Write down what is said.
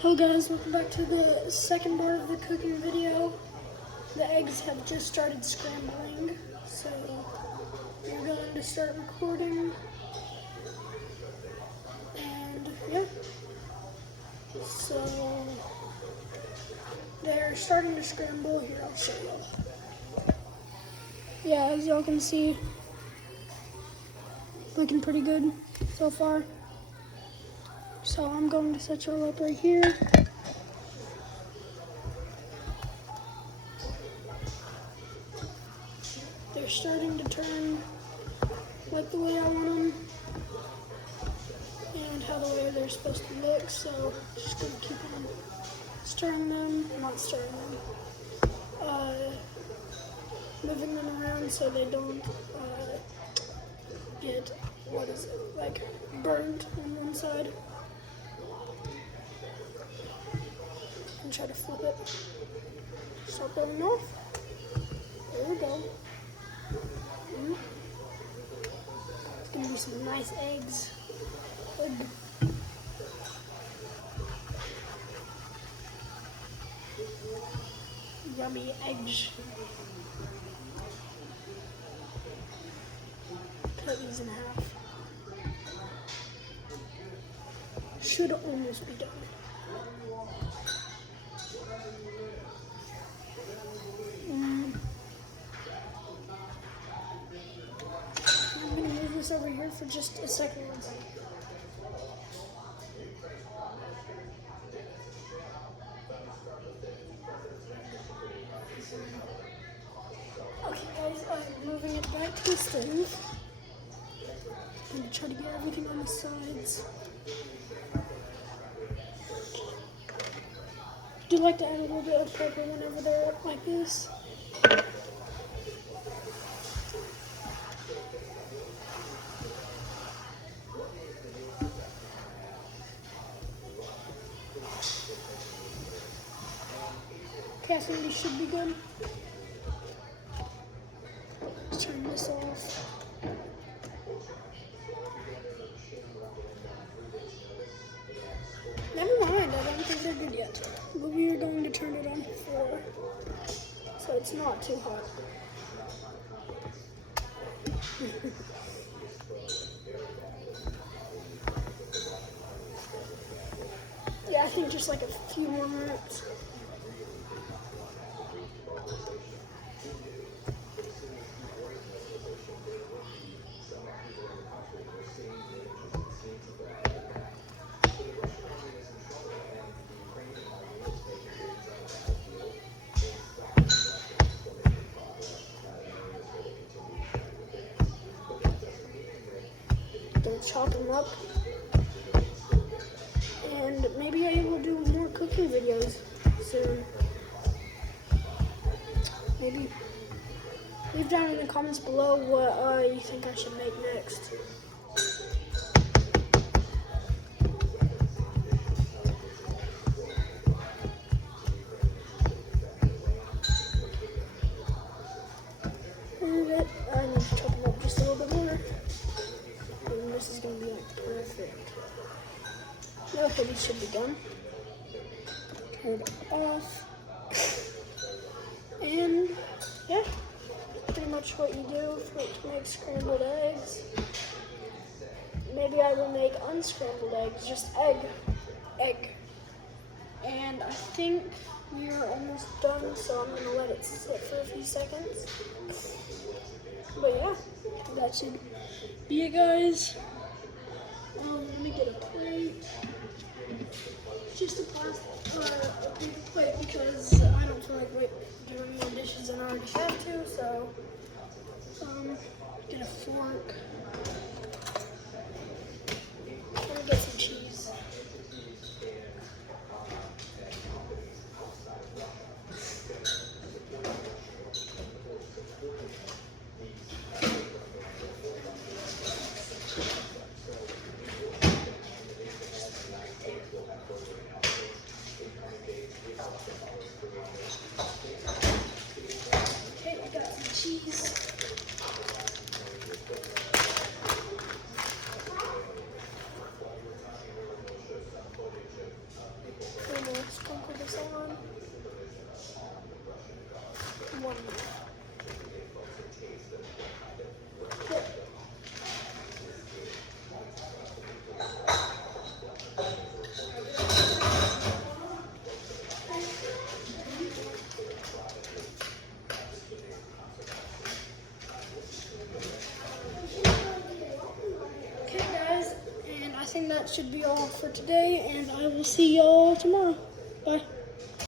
Hello guys, welcome back to the second part of the cooking video. The eggs have just started scrambling, so we're going to start recording. And yeah, so they're starting to scramble. Here, I'll show you. Yeah, as y'all can see, looking pretty good so far. So I'm going to set y'all up right here. They're starting to turn like the way I want them and how the way they're supposed to look. So just gonna keep on stirring them, moving them around so they don't get, like burnt on one side. And try to flip it. Start blowing off. There we go. It's gonna be some nice eggs. Yummy eggs. Cut these in half. Should almost be done. I'm gonna move this over here for just a second. Okay guys, I'm moving it back to the stove. I'm gonna try to get everything on the sides. I do like to add a little bit of pepper whenever they're up like this. Okay, I think these should be good. Let's turn this off. Never mind, I don't think they're good yet. But we are going to turn it on 4, so it's not too hot. Yeah, I think just like a few more minutes. Don't chop them up. And maybe I will do more cooking videos soon. Maybe leave down in the comments below what you think I should make next. And I need to chop them up just a little bit more. And this is going to be like perfect. Okay, these should be done. Turn it off. And yeah, pretty much what you do to make scrambled eggs. Maybe I will make unscrambled eggs, just egg. And I think we are almost done, so I'm gonna let it sit for a few seconds. But yeah, that should be it, guys. Let me get a plate. Just a paper plate because I don't feel like doing more dishes than I already have to, so get a fork. I'm gonna get some cheese. Okay, I got some cheese. think that should be all for today, and I will see y'all tomorrow. Bye.